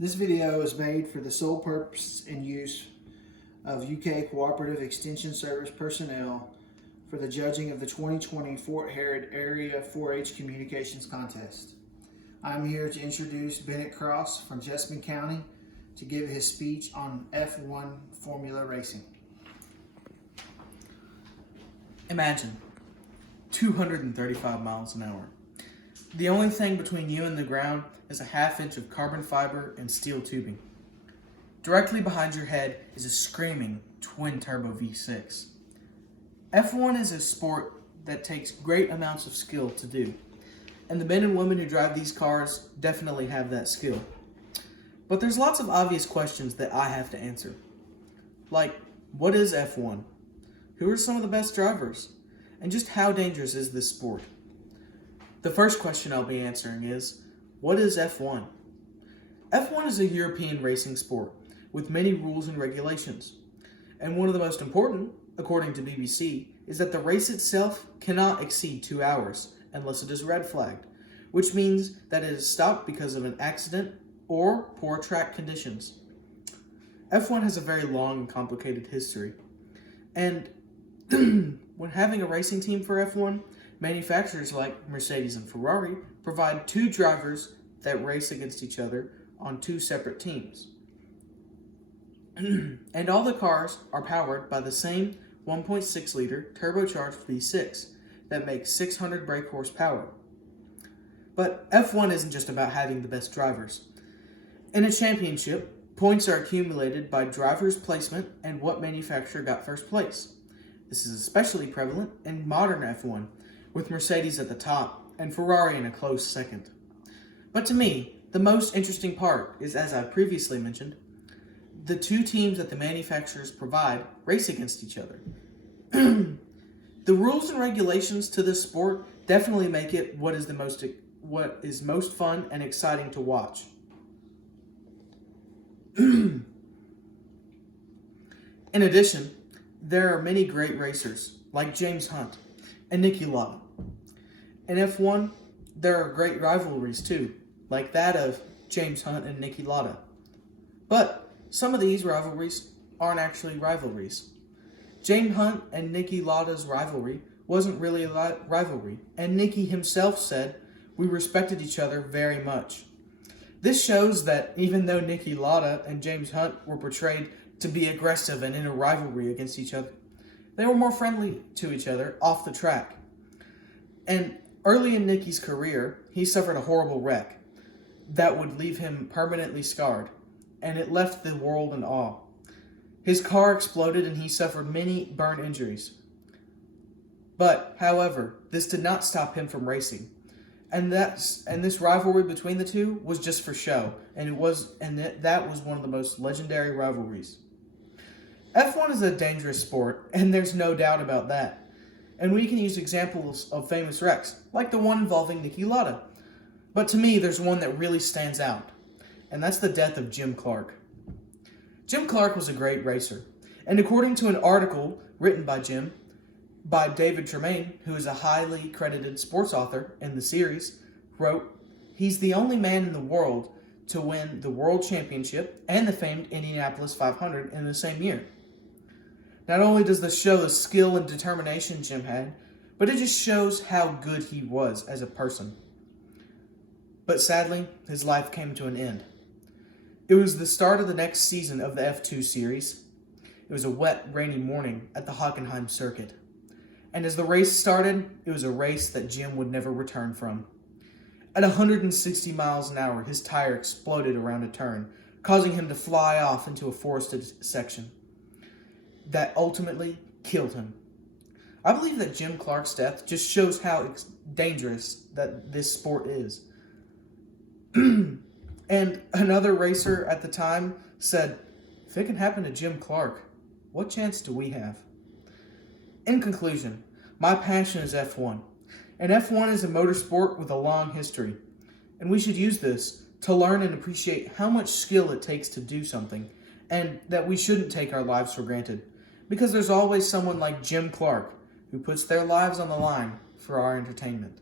This video is made for the sole purpose and use of UK Cooperative Extension Service personnel for the judging of the 2020 Fort Harrod Area 4-H Communications Contest. I'm here to introduce Bennett Cross from Jessamine County to give his speech on F1 Formula Racing. Imagine 235 miles an hour. The only thing between you and the ground is a half-inch of carbon fiber and steel tubing. Directly behind your head is a screaming twin-turbo V6. F1 is a sport that takes great amounts of skill to do, and the men and women who drive these cars definitely have that skill. But there's lots of obvious questions that I have to answer. Like, what is F1? Who are some of the best drivers? And just how dangerous is this sport? The first question I'll be answering is, what is F1? F1 is a European racing sport with many rules and regulations. And one of the most important, according to BBC, is that the race itself cannot exceed 2 hours unless it is red flagged, which means that it is stopped because of an accident or poor track conditions. F1 has a very long and complicated history. And when having a racing team for F1, manufacturers like Mercedes and Ferrari provide two drivers that race against each other on two separate teams. And all the cars are powered by the same 1.6 liter turbocharged V6 that makes 600 brake horsepower. But F1 isn't just about having the best drivers. In a championship, points are accumulated by driver's placement and what manufacturer got first place. This is especially prevalent in modern F1, with Mercedes at the top and Ferrari in a close second. But to me, the most interesting part is, as I previously mentioned, the two teams that the manufacturers provide race against each other. The rules and regulations to this sport definitely make it what is most fun and exciting to watch. In addition, there are many great racers like James Hunt and Niki Lauda. In F1, there are great rivalries too, like that of James Hunt and Niki Lauda. But some of these rivalries aren't actually rivalries. James Hunt and Niki Lauda's rivalry wasn't really a rivalry, and Niki himself said, "We respected each other very much." This shows that even though Niki Lauda and James Hunt were portrayed to be aggressive and in a rivalry against each other, they were more friendly to each other off the track. And early in Niki's career, he suffered a horrible wreck that would leave him permanently scarred, and it left the world in awe. His car exploded and he suffered many burn injuries. But, however, this did not stop him from racing. And this rivalry between the two was just for show, and that was one of the most legendary rivalries. F1 is a dangerous sport, and there's no doubt about that. And we can use examples of famous wrecks, like the one involving Niki Lauda. But to me, there's one that really stands out, and that's the death of Jim Clark. Jim Clark was a great racer, and according to an article written by Jim, by David Tremaine, who is a highly credited sports author in the series, wrote, "He's the only man in the world to win the World Championship and the famed Indianapolis 500 in the same year." Not only does this show the skill and determination Jim had, but it just shows how good he was as a person. But sadly, his life came to an end. It was the start of the next season of the F2 series. It was a wet, rainy morning at the Hockenheim circuit. And as the race started, it was a race that Jim would never return from. At 160 miles an hour, his tire exploded around a turn, causing him to fly off into a forested section. That ultimately killed him. I believe that Jim Clark's death just shows how dangerous that this sport is. And another racer at the time said, "If it can happen to Jim Clark, what chance do we have?" In conclusion, my passion is F1. And F1 is a motorsport with a long history. And we should use this to learn and appreciate how much skill it takes to do something, and that we shouldn't take our lives for granted. Because there's always someone like Jim Clark who puts their lives on the line for our entertainment.